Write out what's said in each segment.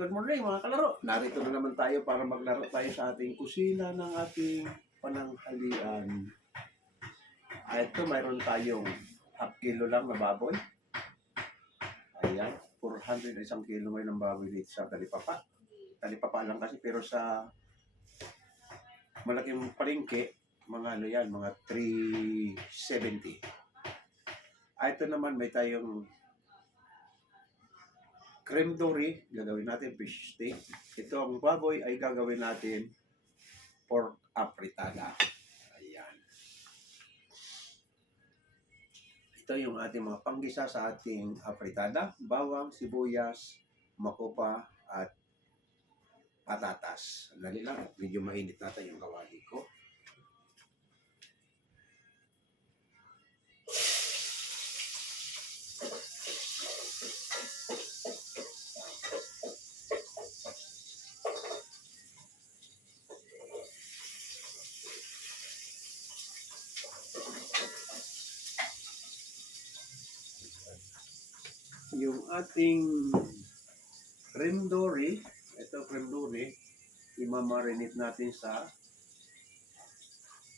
good morning mga kalaro. Narito na naman tayo para maglaro tayo sa ating kusina ng ating pananghalian. Ito, mayroon tayong half kilo lang na baboy. Ayan, 400 isang kilo ngayon ng baboy dito sa Talipapa. Talipapa lang kasi, pero sa malaking palengke, mga ano yan, mga 370. Ito naman may tayong creme dory, gagawin natin fish steak. Ito ang baboy ay gagawin natin pork apritada. Ayan. Ito yung ating mga panggisa sa ating apritada. Bawang, sibuyas, makopa, at patatas. Dali lang, medyo mainit natin yung kawali ko. Yung ating creme dory, ito creme dory, imamarinate natin sa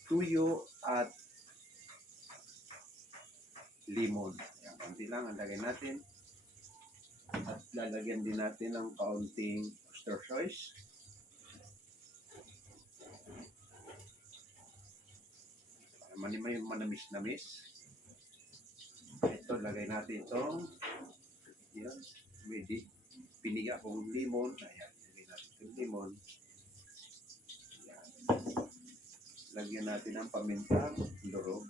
tuyo at limon. Yan, konti lang ang lagay natin. At lalagyan din natin ng kaunting oyster sauce. Manimay yung manamis-namis. Ito, lagay natin itong yan, may piniga kong limon. Ayan, lagyan natin itong limon. Ayan. Lagyan natin ng pamintang durog.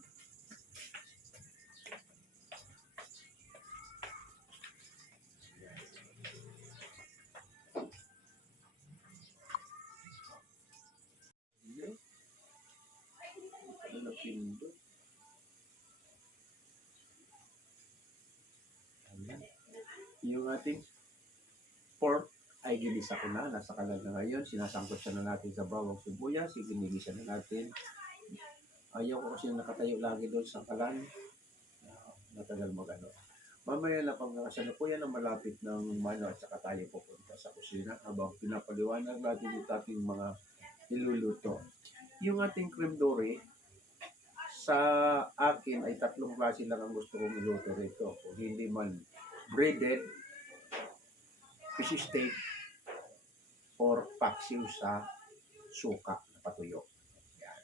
Yung ating pork ay ginisa ko na, nasa kalan na ngayon. Sinasangkot na natin sa bawang sibuyas, ginigisa na natin. Ayaw ko kasi nakatayo lagi doon sa kalan. Matagal magano. Mamaya na pang nakasalukuyan ang malapit ng mano at saka tayo pupunta sa kusina habang pinapaliwanag natin yung ating mga niluluto. Yung ating creme dory, sa akin ay tatlong klase lang ang gusto kong iluto rito. Kung hindi man breaded, fish steak, or paksiw sa suka na patuyo. Yan.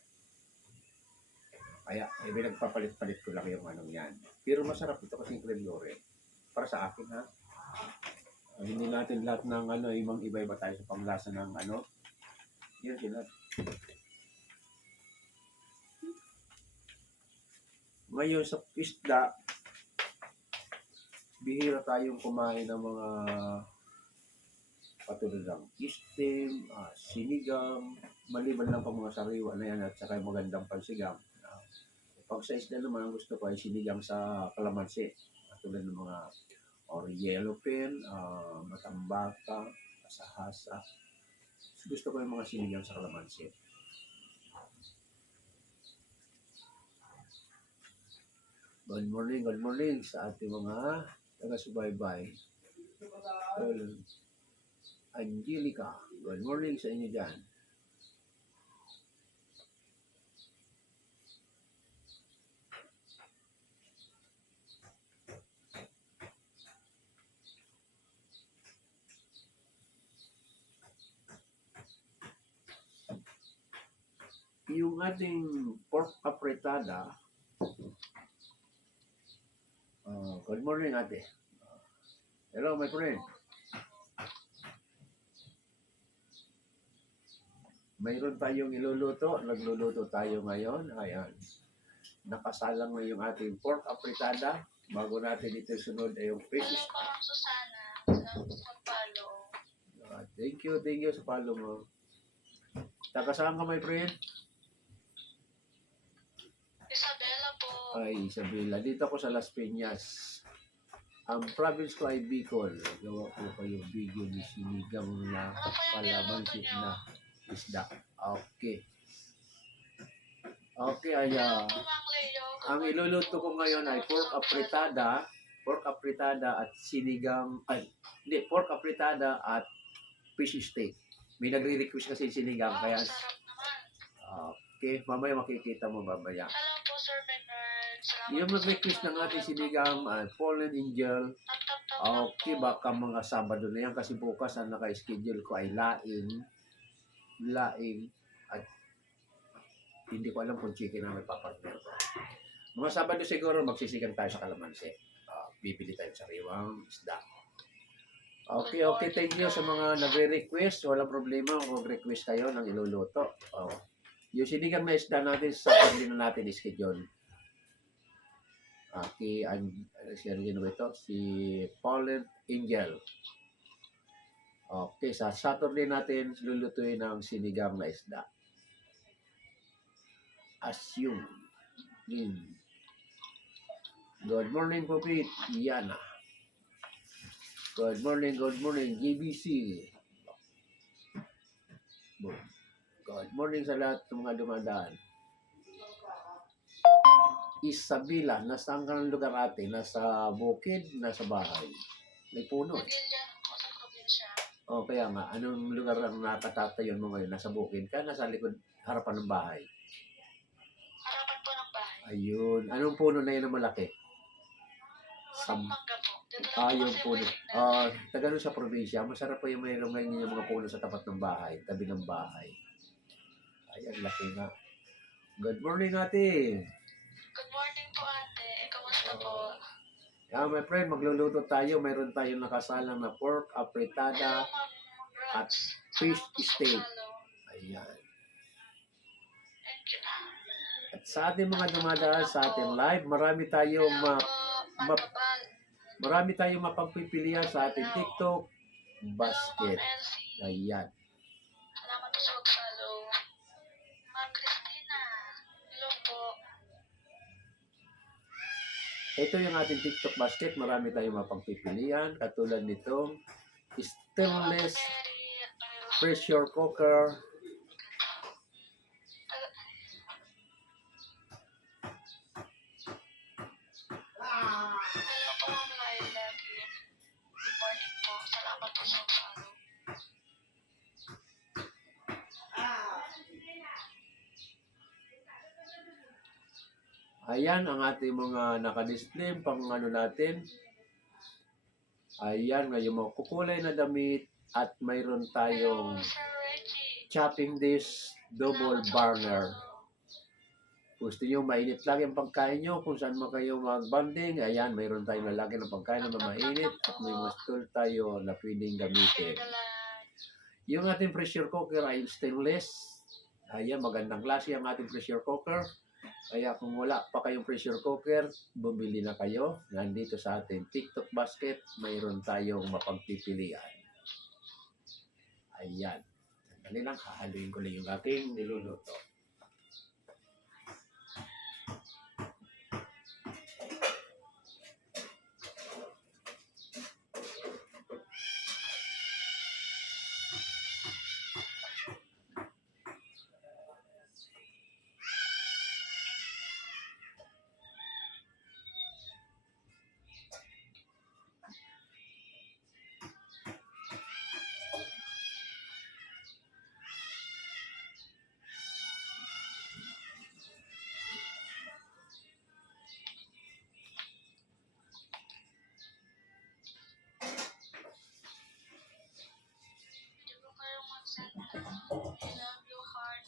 Kaya, pinagpapalit-palit ko lang yung anong yan. Pero masarap ito kasi creme dory. Para sa akin, ha? Hindi natin lahat ng ibang iba-iba tayo sa panglasa ng yan sila. Ngayon sa isda, bihira tayong kumain ng mga patulad ng istim, sinigang, maliban lang pa mga sariwa na yan at saka yung magandang pansigang. Pag sa isda naman, ang gusto ko ay sinigang sa kalamansi. Patulad ng mga yellow pin, matambaka, asahasa. Gusto ko yung mga sinigang sa kalamansi. Good morning sa ating mga taga-subaybay. Angelica, good morning sa inyo dyan. Yung ating pork apritada, good morning ate. Hello my friend. Mayroon tayong iluluto. Nagluluto tayo ngayon. Ayan. Nakasalang na yung ating pork apritada. Bago natin ito sunod ay yung fish. Hello Ma'am Susana. Mag-follow. Thank you sa follow mo. Saan ka my friend? Isabela po. Ay, Isabela. Dito ako sa Las Piñas. Ang province ko ay Bicol. Gawa ko pa yung video ni sinigang na kalamansi na isda. Okay. Okay, ang iluluto ko ngayon ay pork apritada at sinigang, pork apritada at fish steak. May nagre-request kasi sinigang, Wow, kaya sarap naman. okay, mamaya makikita mo mamaya. Hello po, Sir Bernard. Salamat Yung po sa nag-request ng follow. ating sinigang, Fallen Angel, Tap, tap, tap lang okay, po. baka mga Sabado na yan kasi bukas ang naka-schedule ko ay laing, at hindi ko alam kung chicken na may papartner ko. Mga Sabado siguro magsisigang tayo sa kalamansi. Bibili tayo sa sariwang isda. Okay, thank you sa mga nagre-request. Walang problema kung mag-request kayo ng iluluto. Yung sinigang na isda natin sa hindi na natin schedule. Okay, sino ba ito? Si Fallen Angel. Okay, sa Saturday natin lulutuin ng sinigang na isda. Assume. Good morning po, Pete. Yana. Good morning, GBC. Good morning sa lahat ng mga dumadaan. Isabela, nasaan ka ng lugar ate? Nasa bukid, nasa bahay? May puno. Nagilian po sa probinsya. Kaya nga, anong lugar ang nakatatayon mo ngayon? Nasa bukid ka, nasa likod, harapan ng bahay? Harapan po ng bahay. Ayun. Anong puno na yun ang malaki? Punong mangga po. Dito lang po Yung kasi puno. may Taga sa probinsya, masarap po yung mayroong ganyan yung mga puno sa tapat ng bahay, tabi ng bahay. Ayan, laki nga. Good morning, ate. Good morning po, ate. Kamusta po? My friend, magluluto tayo. Mayroon tayong nakasalang na pork, Hello, apretada, ma'am. at fish Salamat po sa steak. follow. Ayan. Thank you. At sa ating mga dumadaan sa ating live, marami tayong Hello po, Mantabal. marami tayong mapagpipilian sa ating TikTok Hello, basket. Ma'am Elsie. Ayan. Salamat po sa mag-follow. Ma'am Christina. Hello po. Ito yung ating TikTok basket. Marami tayong mapagpipilian. Katulad nitong stainless pressure cooker. Hello po, Ma'am Laila. Good morning po. Salamat po sa mag-follow. Ayan ang ating mga naka-display pang ano natin. Ayan, ngayon mga kukulay na damit at mayroon tayong Hello, Sir Reggie. chopping dish double burner. Gusto nyo mainit lagi ang pagkain nyo, kung saan mo kayo mag-bonding, ayan, mayroon tayong lalagyan ng pagkain na mainit at may mga tool tayo na pwedeng gamitin. Yung ating pressure cooker ay stainless. Ayan, magandang klase ang ating pressure cooker. Kaya kung wala pa kayong pressure cooker, bumili na kayo. Nandito sa ating TikTok basket, mayroon tayong mapagpipilian. Ayan. Sandali lang, hahaluin ko lang yung ating niluluto. Hindi po kayo mag-send ng I love you heart.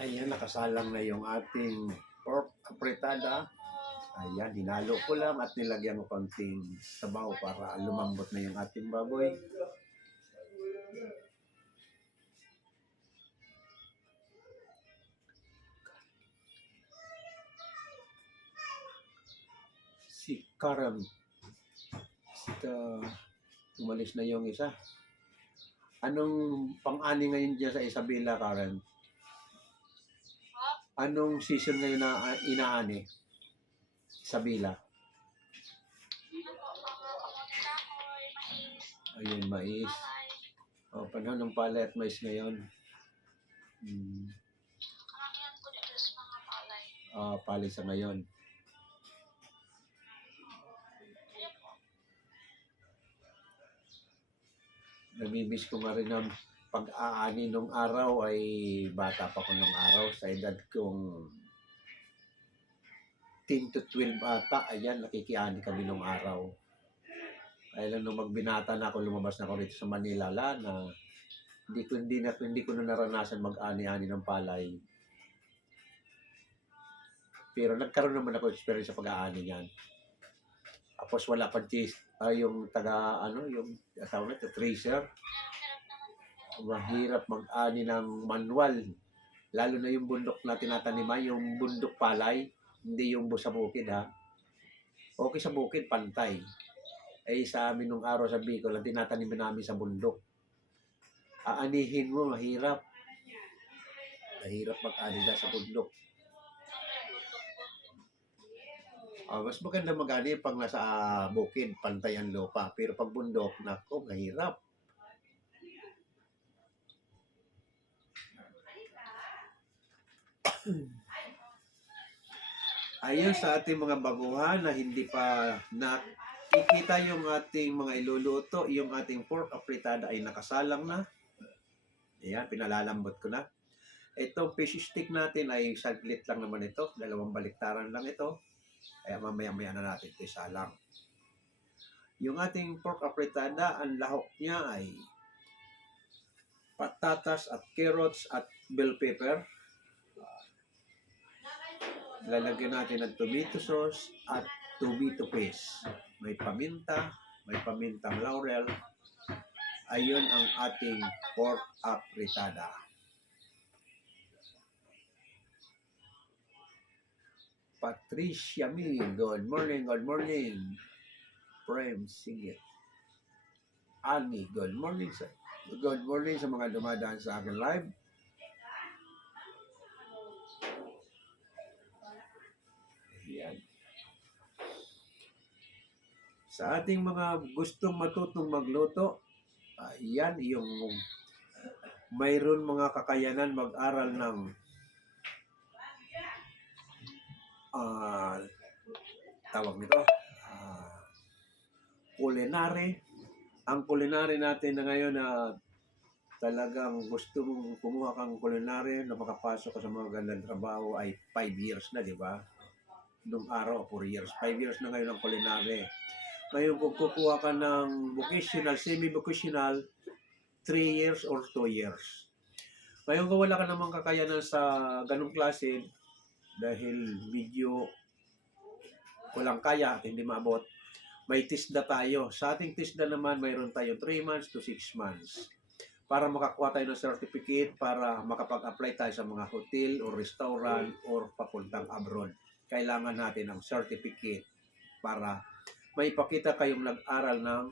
Ayan, nakasalang na yung ating pork apretada. Ayan, hinalo ko lang at nilagyan ko konting sabaw para lumambot na yung ating baboy. Si Karen. Umalis na yung isa. Anong pang-ani ngayon dyan sa Isabela, Karen? Anong season ngayon na inaani? Isabela. Ano po, mga kahoy, mais, Ayun, mais. palay. Panahon ng palay at mais ngayon. Karamihan po dito is mga palay. Palay sa ngayon. namimiss ko nga rin ang pag-aani nung araw ay bata pa ko nung araw sa edad kong 10 to 12 ata. Ayan, nakikiani kami nung araw. Kaya lang nung magbinata na ako, lumabas na ako rito sa Manila, na hindi ko na naranasan mag-ani-ani ng palay. Pero nagkaroon naman ako experience sa pag-aani niyan. Tapos wala pang yung yung tawag na tracer. Mahirap mag-ani ng manual. Lalo na yung bundok na tinataniman, yung bundok palay, hindi yung sa bukid ha. Okay sa bukid, pantay. Eh sa amin nung araw sa Bicol, ang tinataniman namin sa bundok. Aanihin mo, mahirap. Mahirap mag-ani na sa bundok. Mas maganda mag-ani pag nasa bukid, pantay ang lupa. Pero pag bundok, nako, mahirap. Ayon sa ating mga baguhan na hindi pa nakikita yung ating mga iluluto, yung ating pork apritada ay nakasalang na. Ayan, pinalalambot ko na. Itong fish stick natin ay saglit lang naman ito. 2 baliktaran lang ito. Kaya mamaya-maya na natin ito isalang. Yung ating pork apritada, ang lahok niya ay patatas at carrots at bell pepper. Lalagyan natin ng tomato sauce at tomato paste. May paminta, may pamintang laurel. Ayun ang ating pork apritada. Patricia Mi, good morning, good morning. Prem, sige. Ani, good morning sa mga dumadaan sa akin live. Ayan. Sa ating mga gustong matutong magluto, ayan yung mayroon mga kakayanan mag-aral ng tawag nito, culinary. Ang culinary natin na ngayon na talagang gusto mong kumuha kang culinary na makapasok ka sa mga gandang trabaho ay 5 years na, di ba? Nung araw, 4 years. 5 years na ngayon ang culinary. Ngayon, kung kukuha ka ng vocational, semi-vocational, 3 years or 2 years. Ngayon, kung wala ka namang kakayanan sa ganung klase, dahil medyo walang kaya at hindi maabot, may TISDA tayo. Sa ating TISDA naman, mayroon tayo 3 months to 6 months para makakuha tayo ng certificate para makapag-apply tayo sa mga hotel o restaurant or papuntang abroad. Kailangan natin ng certificate para may ipakita kayong nag-aral ng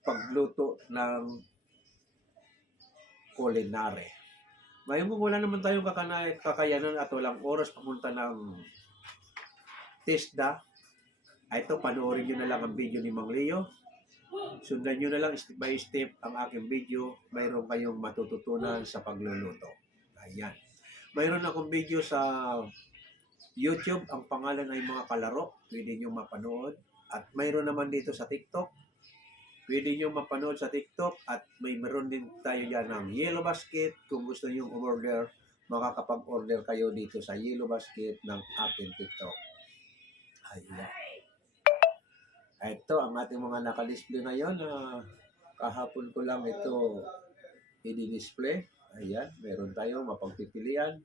pagluto ng culinary. Ngayon kung wala naman tayong kakayanan at walang oras pamunta ng TISDA, ito, panoorin nyo na lang ang video ni Mang Leo. Sundan nyo na lang step by step ang aking video. Mayroon kayong matututunan sa pagluluto. Ayan. Mayroon akong video sa YouTube. Ang pangalan ay Mga Kalaro. Pwede nyo mapanood. At mayroon naman dito sa TikTok. Pwede nyo mapanood sa TikTok. At mayroon din tayo dyan ng Yellow Basket. Kung gusto nyo umorder, makakapag-order kayo dito sa Yellow Basket ng aking TikTok. Ayan. Ito ang ating mga naka-display ngayon. Kahapon ko lang ito i-display. Ayan, meron tayong mapagpipilian.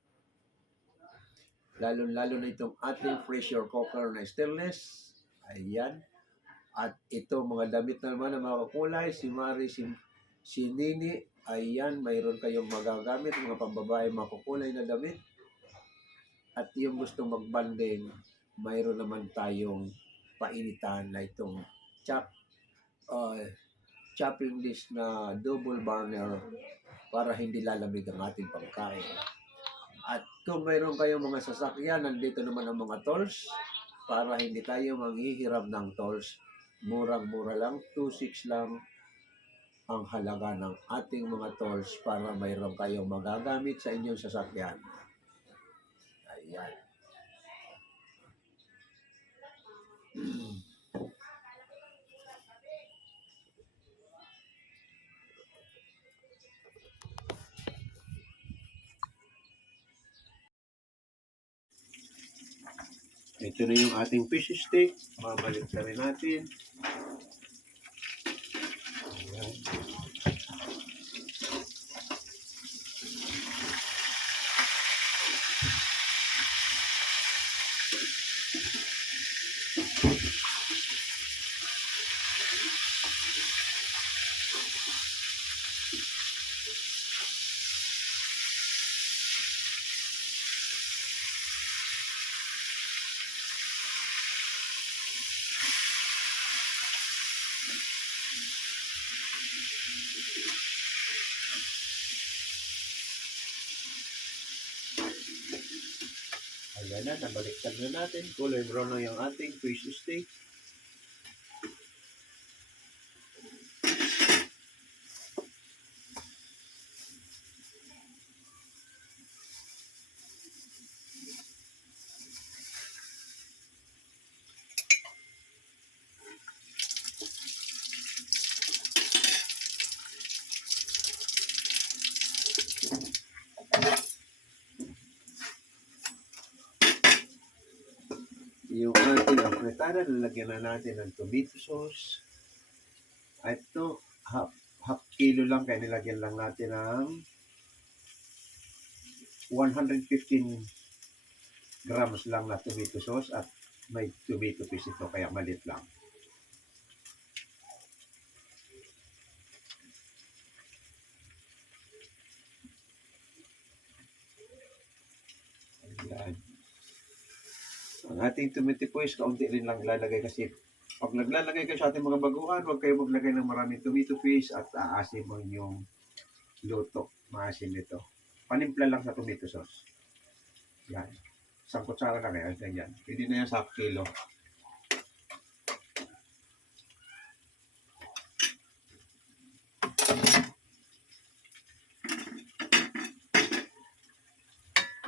Lalo-lalo na itong ating pressure cooker na stainless. Ayan. At ito, mga damit naman ng mga kulay. Si Mari, si Nini. Ayan, mayroon kayong magagamit. Mga pambabae, mga kulay na damit. At yung gustong magbanding, mayroon naman tayong painitan na itong chopping dish na double burner para hindi lalamig ang ating pagkain. At kung mayroon kayong mga sasakyan, nandito naman ang mga tolls para hindi tayo manghihiram ng tolls. Murang-mura lang, 2.6 lang ang halaga ng ating mga tolls para mayroon kayong magagamit sa inyong sasakyan. Ayan. Ito na yung ating fish steak. Babalik na rin natin. Ayan. Ayan na, nabaliktad na natin. Kulay brown na yung ating fish steak. Yung ating afritada, lalagyan na natin ng tomato sauce. At ito, half kilo lang, kaya nilagyan lang natin ng 115 grams lang na tomato sauce at may tomato paste ito, kaya malit lang. Ayan. Ang ating tomato paste, kaunti rin lang ilalagay kasi pag naglalagay kayo sa ating mga baguhan, huwag kayo maglagay ng maraming tomato paste at aasin mo yung luto. Maasin ito. Panimpla lang sa tomato sauce. Yan. Isang kutsara lang yan. Ganyan. Pwede na yan sa half kilo.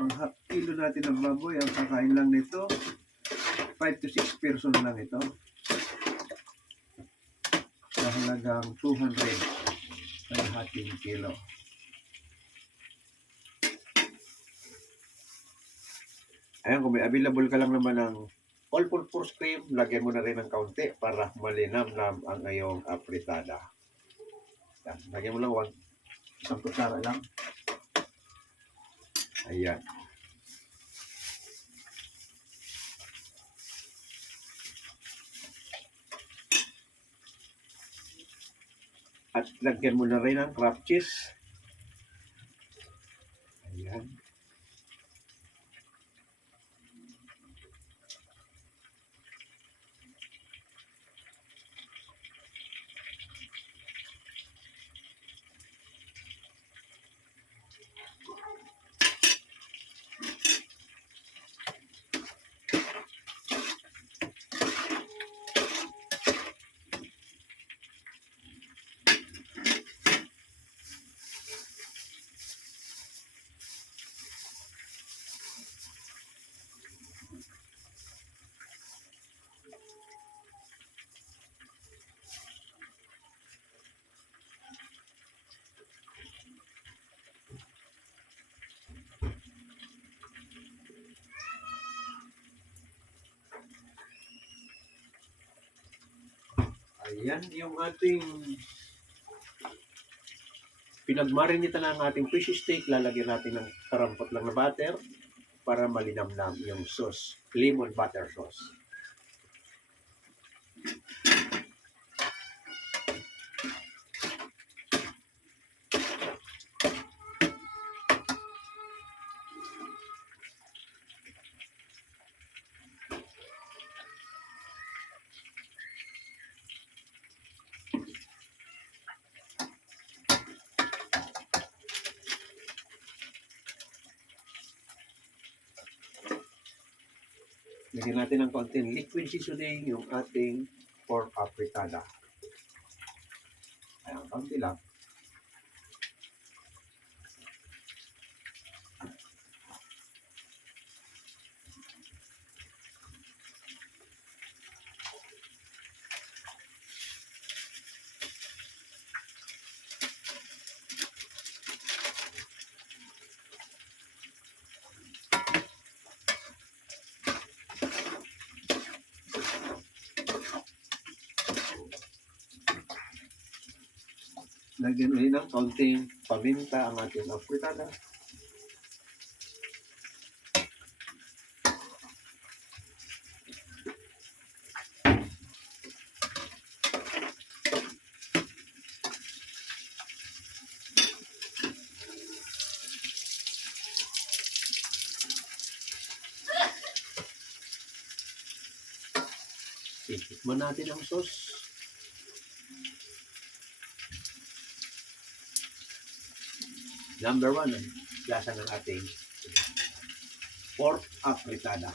Ang half kilo natin ng baboy, ang kakain lang nito, 5 to 6 person lang ito. Sa halagang 200 kalahating kilo. Ayan, kung may available ka lang naman ng all-purpose cream, lagyan mo na rin ng kaunti para malinamnam ang iyong apritada. Yan, lagyan mo lang isang kutsara lang. Ayan. At lagyan mo na rin ng Kraft cheese. Ayan. Ayan yung ating pinagmarinita ng ating fish steak. Lalagyan natin ng karampot lang na butter para malinamnam yung sauce. Lemon butter sauce. Lagyan natin ng konting liquid seasoning yung ating pork afritada. Ayan, konti lang. Lagyan ulit ng kaunting paminta ang ating afritada. Itikman natin ang sauce. Number 1, ang lasa ng ating pork afritada.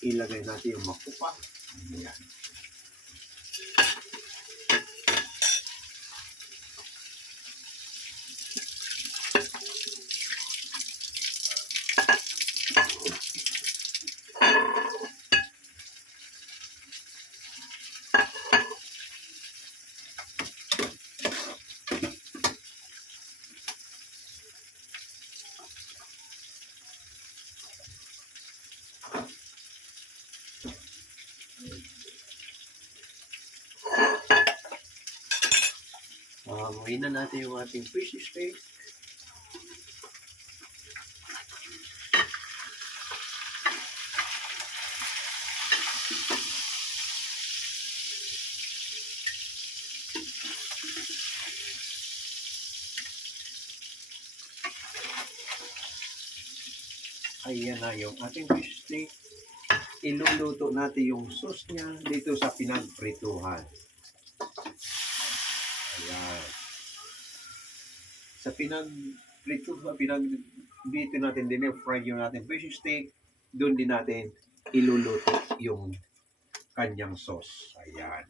Ilagay natin yung makupa. Ayan. Amuin na natin yung ating fish steak. Ayan na yung ating fish steak. Iluluto natin yung sauce niya dito sa pinagprituhan. Ayan. Sa dito natin din fry yung natin fish steak. Doon din natin iluluto yung kanyang sauce. Ayan.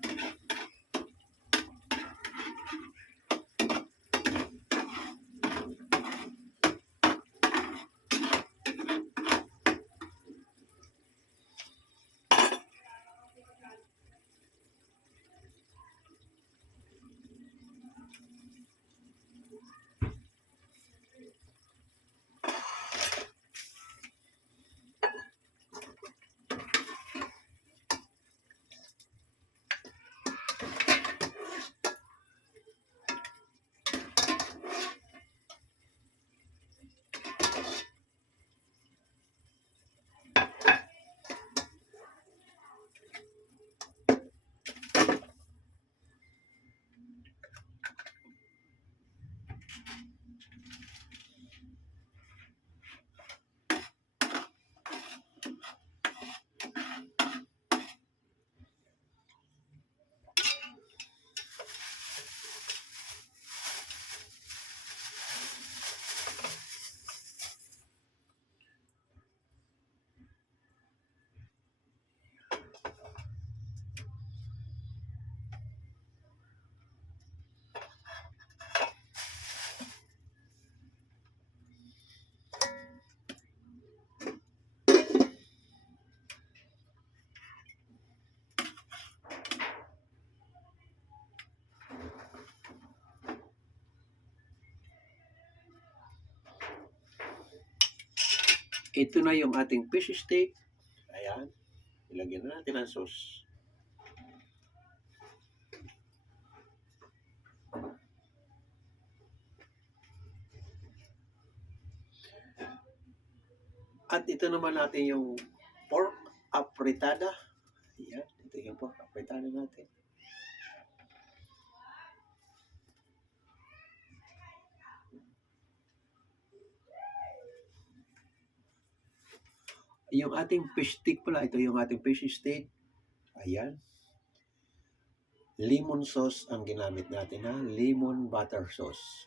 Ito na yung ating fish steak. Ayan. Ilagyan na natin ang sauce. At ito naman natin yung pork afritada. Ayan. Ito yung pork afritada natin. Yung ating fish steak pala, ito yung ating fish steak. Ayan. Lemon sauce ang ginamit natin ha. Lemon butter sauce.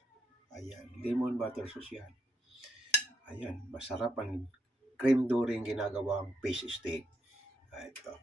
Ayan. Lemon butter sauce yan. Ayan. Masarap ang cream dory yung ginagawang fish steak. Ito.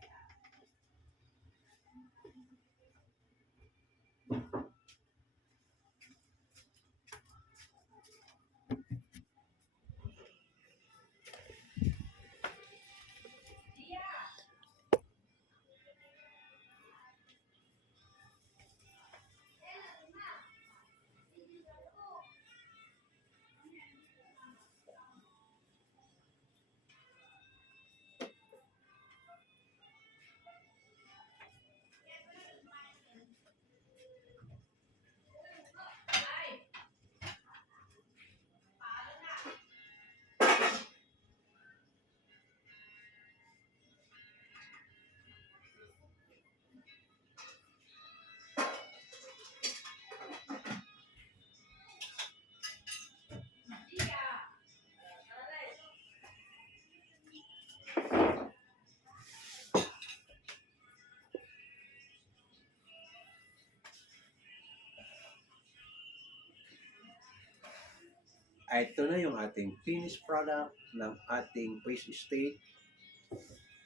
Ito na yung ating finished product ng ating fish steak.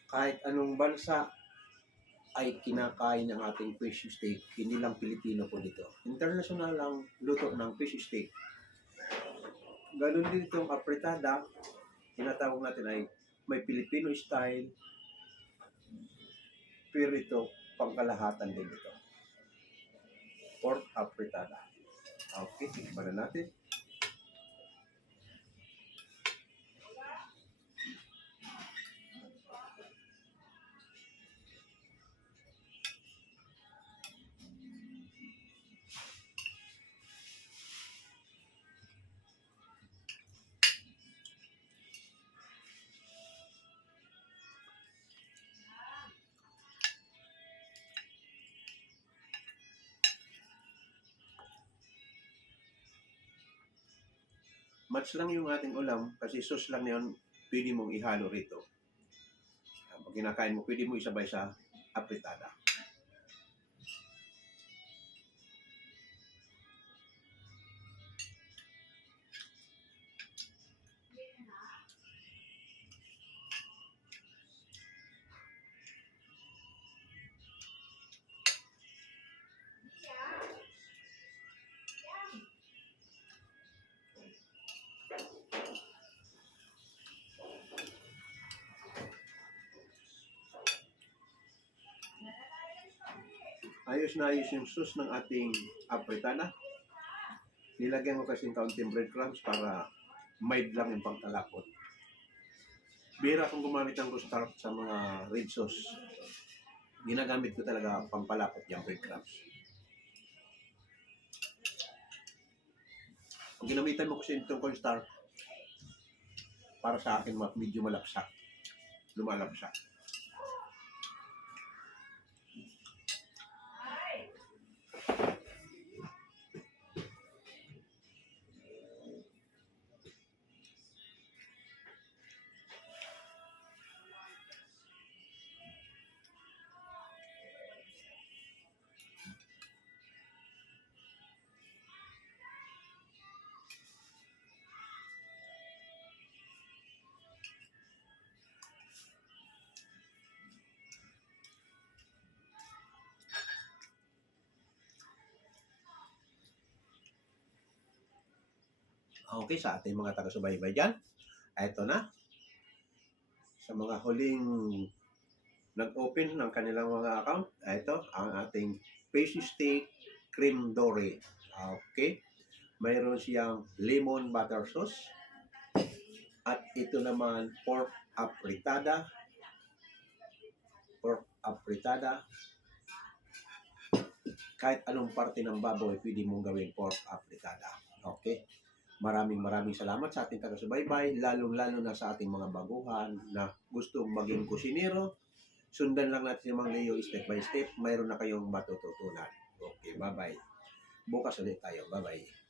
Kahit anong bansa ay kinakain ng ating fish steak. Hindi lang Pilipino po dito. International ang luto ng fish steak. Ganun din itong apretada. Tinatawag natin ay may Filipino style. Pero ito, pangkalahatan din ito. Pork apretada. Okay, tikman na natin. Match lang yung ating ulam kasi sauce lang yun, pwede mong ihalo rito. Pag kinakain mo, pwede mo isabay sa apretada. Ayos na ayos yung sauce ng ating apretada. Nilagyan ko kasi kaunting breadcrumbs para mild lang yung pangkalapot. Bira kung gumamit ng custard sa mga red sauce. Ginagamit ko talaga pampalapot yung breadcrumbs. Kung ginamitan mo kasi itong cornstarch, para sa akin medyo malapsak. Lumalapsak. Okay, sa ating mga taga-subaybay dyan, ito na. Sa mga huling nag-open ng kanilang mga account, ito ang ating fish steak cream dory. Okay, mayroon siyang lemon butter sauce. At ito naman pork apretada. Pork apretada. Kahit anong parte ng baboy, pwede mong gawin pork apretada. Okay. Maraming salamat sa ating taga-subaybay, lalong-lalo na sa ating mga baguhan na gustong maging kusinero. Sundan lang natin yung mga Leo step by step, mayroon na kayong matututunan. Okay, bye-bye. Bukas ulit tayo. Bye-bye.